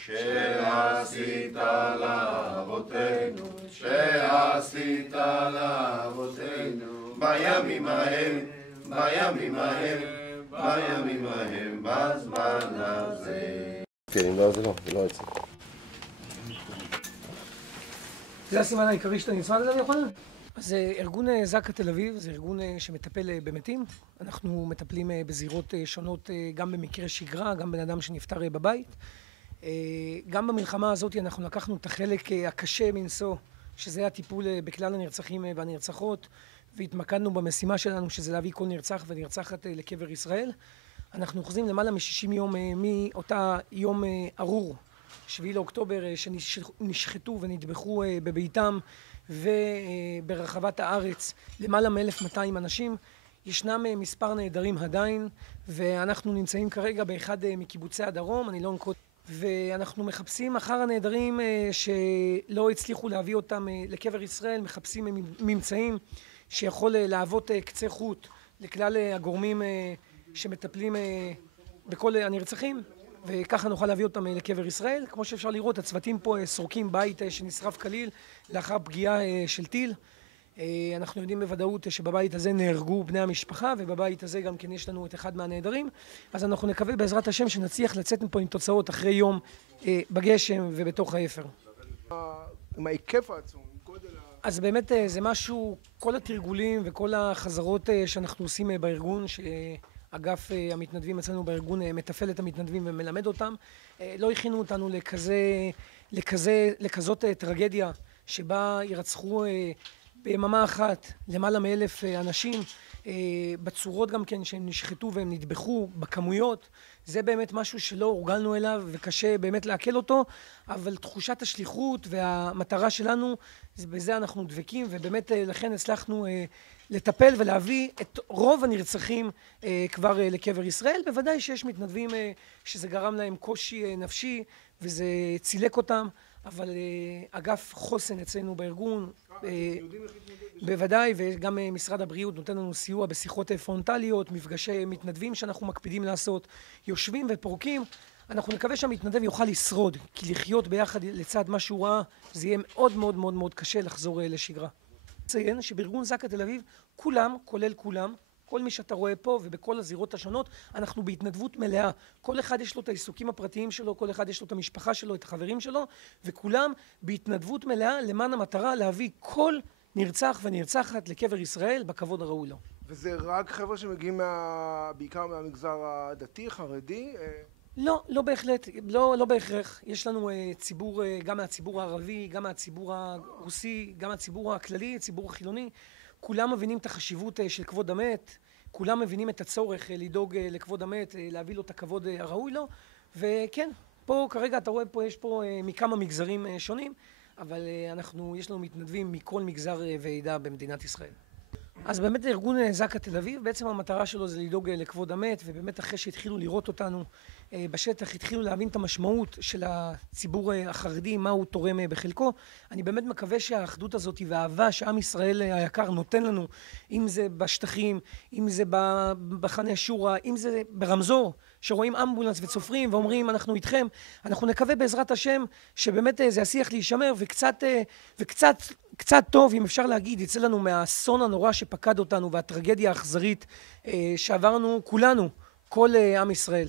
שעשית לאבותינו, שעשית לאבותינו, בימים ההם, בימים ההם, בימים ההם, בזמן הזה. כן, אם לא, זה לא יצא. זה הסימן העיקרי שאתה נצמד אליו, יוחנן? אז ארגון זק"א תל אביב זה ארגון שמטפל במתים. אנחנו מטפלים בזירות שונות, גם במקרה שגרה, גם בן אדם שנפטר בבית. גם במלחמה הזאת אנחנו לקחנו את החלק הקשה מנשוא, שזה הטיפול בכלל הנרצחים והנרצחות, והתמקדנו במשימה שלנו, שזה להביא כל נרצח ונרצחת לקבר ישראל. אנחנו אוחזים למעלה מ-60 יום מאותה יום ארור, 7 לאוקטובר, שנשחטו ונטבחו בביתם וברחבת הארץ למעלה מ-1200 אנשים. ישנם מספר נעדרים עדיין, ואנחנו נמצאים כרגע באחד מקיבוצי הדרום, אני לא נקוט, ואנחנו מחפשים אחר הנעדרים שלא הצליחו להביא אותם לקבר ישראל, מחפשים ממצאים שיכול להוות קצה חוט לכלל הגורמים שמטפלים בכל הנרצחים, וככה נוכל להביא אותם לקבר ישראל. כמו שאפשר לראות, הצוותים פה סורקים בית שנשרף כליל לאחר פגיעה של טיל. אנחנו יודעים בוודאות שבבית הזה נהרגו בני המשפחה, ובבית הזה גם כן יש לנו את אחד מהנעדרים. אז אנחנו נקווה בעזרת השם שנצליח לצאת מפה עם תוצאות אחרי יום בגשם ובתוך האפר. עם ההיקף העצום, עם גודל אז באמת זה משהו, כל התרגולים וכל החזרות שאנחנו עושים בארגון, שאגף המתנדבים אצלנו בארגון מטפל את המתנדבים ומלמד אותם, לא הכינו אותנו לכזאת טרגדיה שבה ירצחו ביממה אחת למעלה מ1,000 אנשים, בצורות גם כן שהם נשחטו והם נטבחו בכמויות. זה באמת משהו שלא הורגלנו אליו וקשה באמת לעכל אותו, אבל תחושת השליחות והמטרה שלנו, בזה אנחנו דבקים, ובאמת לכן הצלחנו לטפל ולהביא את רוב הנרצחים כבר לקבר ישראל. בוודאי שיש מתנדבים שזה גרם להם קושי נפשי וזה צילק אותם, אבל אגף חוסן אצלנו בארגון בוודאי, וגם משרד הבריאות נותן לנו סיוע בשיחות פרונטליות, מפגשי מתנדבים שאנחנו מקפידים לעשות, יושבים ופורקים. אנחנו נקווה שהמתנדב יוכל לשרוד, כי לחיות ביחד לצד מה שהוא ראה, זה יהיה מאוד מאוד מאוד מאוד קשה לחזור לשגרה. ציין שבארגון זק"א תל אביב, כולם, כולל כולם, כל מי שאתה רואה פה ובכל הזירות השונות, אנחנו בהתנדבות מלאה. כל אחד יש לו את העיסוקים הפרטיים שלו, כל אחד יש לו את המשפחה שלו, את החברים שלו, וכולם בהתנדבות מלאה למען המטרה להביא כל נרצח ונרצחת לקבר ישראל בכבוד הראוי לו. וזה רק חבר'ה שמגיעים בעיקר מהמגזר הדתי, חרדי? לא, לא בהחלט, לא בהכרח. יש לנו ציבור, גם מהציבור הערבי, גם מהציבור הרוסי, גם מהציבור הכללי, הציבור החילוני. כולם מבינים את החשיבות של כבוד המת, כולם מבינים את הצורך לדאוג לכבוד המת, להביא לו את הכבוד הראוי לו, וכן, פה כרגע אתה רואה פה, יש פה מכמה מגזרים שונים, אבל יש לנו מתנדבים מכל מגזר ועדה במדינת ישראל. אז באמת ארגון זק"א תל אביב, בעצם המטרה שלו זה לדאוג לכבוד המת, ובאמת אחרי שהתחילו לראות אותנו בשטח, התחילו להבין את המשמעות של הציבור החרדי, מה הוא תורם בחלקו. אני באמת מקווה שהאחדות הזאת והאהבה שעם ישראל היקר נותן לנו, אם זה בשטחים, אם זה בחנה שורה, אם זה ברמזור, שרואים אמבולנס וצופרים ואומרים אנחנו איתכם, אנחנו נקווה בעזרת השם שבאמת זה יצליח להישמר, וקצת טוב, אם אפשר להגיד, יצא לנו מהאסון הנורא שפקד אותנו והטרגדיה האכזרית שעברנו כולנו, כל עם ישראל.